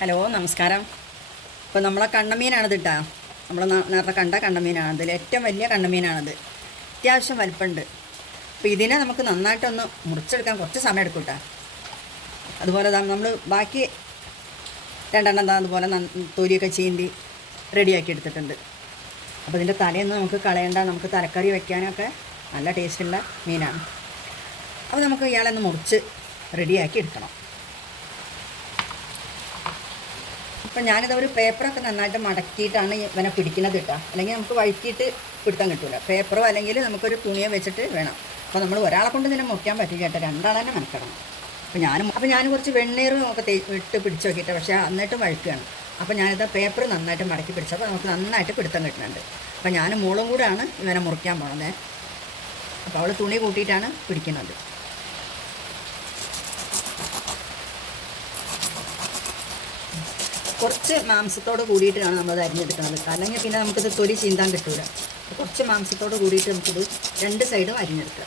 Hello നമസ്കാരം. ഇപ്പോൾ നമ്മളെ കണ്ണമീനാണിത് കേട്ടോ. നമ്മൾ നേരത്തെ കണ്ട കണ്ണമീനാണ്. ഇതിൽ ഏറ്റവും വലിയ കണ്ണമീനാണിത്. അത്യാവശ്യം വലിപ്പമുണ്ട്. അപ്പോൾ ഇതിനെ നമുക്ക് നന്നായിട്ടൊന്ന് മുറിച്ചെടുക്കാൻ കുറച്ച് സമയം എടുക്കും കേട്ടോ. അതുപോലെ നമ്മൾ ബാക്കി രണ്ടെണ്ണം അതുപോലെ തൊലിയൊക്കെ ചീന്തി റെഡിയാക്കി എടുത്തിട്ടുണ്ട്. അപ്പോൾ ഇതിൻ്റെ തലയൊന്നും നമുക്ക് കളയേണ്ട. നമുക്ക് തലക്കറി വയ്ക്കാനൊക്കെ നല്ല ടേസ്റ്റുള്ള മീനാണ്. അപ്പോൾ നമുക്ക് ഇയാളൊന്ന് മുറിച്ച് റെഡിയാക്കി എടുക്കണം. അപ്പോൾ ഞാനിത് ഒരു പേപ്പറൊക്കെ നന്നായിട്ട് മടക്കിയിട്ടാണ് ഇവനെ പിടിക്കുന്നത് കേട്ടോ. അല്ലെങ്കിൽ നമുക്ക് വഴുക്കിയിട്ട് പിടുത്തം കിട്ടില്ല. പേപ്പറോ അല്ലെങ്കിൽ നമുക്കൊരു തുണിയോ വെച്ചിട്ട് വേണം. അപ്പോൾ നമ്മൾ ഒരാളെ കൊണ്ട് ഇതിനെ മുറിക്കാൻ പറ്റില്ല കേട്ടോ. രണ്ടാളെ തന്നെ മെനക്കണം. അപ്പോൾ ഞാൻ കുറച്ച് വെണ്ണീറും ഒക്കെ ഇട്ട് പിടിച്ച് നോക്കിയിട്ട് പക്ഷേ എന്നിട്ട് വഴുക്കുകയാണ്. അപ്പോൾ ഞാനിത് പേപ്പർ നന്നായിട്ട് മടക്കി പിടിച്ചപ്പോൾ നമുക്ക് നന്നായിട്ട് പിടുത്തം കിട്ടുന്നുണ്ട്. അപ്പോൾ ഞാൻ മോളും കൂടെയാണ് ഇവനെ മുറിക്കാൻ പോകുന്നത്. അപ്പോൾ അവൾ തുണി കൂട്ടിയിട്ടാണ് പിടിക്കുന്നത്. കുറച്ച് മാംസത്തോട് കൂടിയിട്ടാണ് നമ്മളത് അരിഞ്ഞെടുക്കുന്നത്. അല്ലെങ്കിൽ പിന്നെ നമുക്കിത് തൊലി ചീന്താൻ കിട്ടില്ല. കുറച്ച് മാംസത്തോട് കൂടിയിട്ട് നമുക്കിത് രണ്ട് സൈഡും അരിഞ്ഞെടുക്കുക.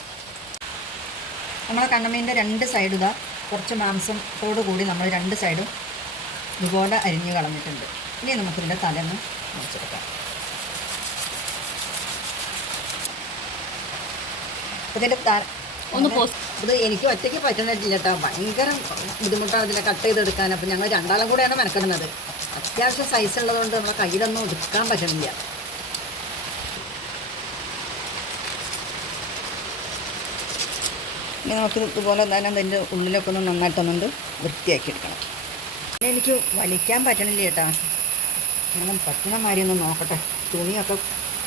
നമ്മളെ കണ്ണമീൻ്റെ രണ്ട് സൈഡും ഇതാ കുറച്ച് മാംസത്തോട് കൂടി നമ്മൾ രണ്ട് സൈഡും ഇതുപോലെ അരിഞ്ഞ് കളഞ്ഞിട്ടുണ്ട്. ഇനി നമുക്കിതിൻ്റെ തലന്ന് മുറിച്ചെടുക്കാം. ഇതിൻ്റെ ഇത് എനിക്ക് ഒറ്റയ്ക്ക് പറ്റുന്നില്ല കേട്ടോ. ഭയങ്കര ബുദ്ധിമുട്ടാണ് ഇതിനെ കട്ട് ചെയ്തെടുക്കാൻ. അപ്പം ഞങ്ങൾ രണ്ടാളും കൂടെയാണ് മെനക്കെടുന്നത്. അത്യാവശ്യം സൈസ് ഉള്ളതുകൊണ്ട് നമ്മളെ കയ്യിലൊന്നും എടുക്കാൻ പറ്റുന്നില്ല. ഇനി നമുക്ക് ഇതുപോലെ തന്നെ അതിൻ്റെ ഉള്ളിലൊക്കെ ഒന്ന് നന്നായിട്ടൊന്നുണ്ട് വൃത്തിയാക്കി എടുക്കണം. എനിക്ക് വലിക്കാൻ പറ്റണില്ല കേട്ടോ. ഞാൻ പറ്റുന്ന മാതിരി ഒന്ന് നോക്കട്ടെ. തുണിയൊക്കെ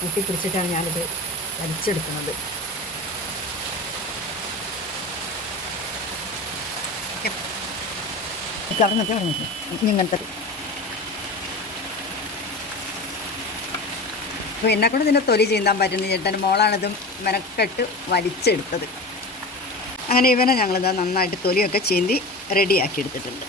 കൂട്ടിപ്പിടിച്ചിട്ടാണ് ഞാനിത് വലിച്ചെടുക്കുന്നത്. ഇങ്ങനത്തെ അപ്പോൾ എന്നെക്കൊണ്ട് ഇതിൻ്റെ തൊലി ചീന്താൻ പറ്റുന്ന ചേട്ടൻ മോളാണിതും മെനക്കെട്ട് വലിച്ചെടുത്തത്. അങ്ങനെ ഇവനെ ഞങ്ങളിത് നന്നായിട്ട് തൊലിയൊക്കെ ചീന്തി റെഡിയാക്കി എടുത്തിട്ടുണ്ട്.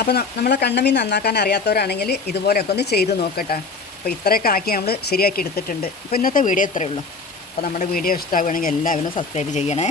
അപ്പോൾ നമ്മളെ കണ്ണമീൻ നന്നാക്കാൻ അറിയാത്തവരാണെങ്കിൽ ഇതുപോലെയൊക്കെ ഒന്ന് ചെയ്ത് നോക്കട്ടെ. അപ്പോൾ ഇത്രയൊക്കെ ആക്കി നമ്മൾ ശരിയാക്കി എടുത്തിട്ടുണ്ട്. അപ്പോൾ ഇന്നത്തെ വീഡിയോ ഇത്രയേ ഉള്ളൂ. അപ്പോൾ നമ്മുടെ വീഡിയോ ഇഷ്ടമാവുകയാണെങ്കിൽ എല്ലാവരും സബ്സ്ക്രൈബ് ചെയ്യണേ.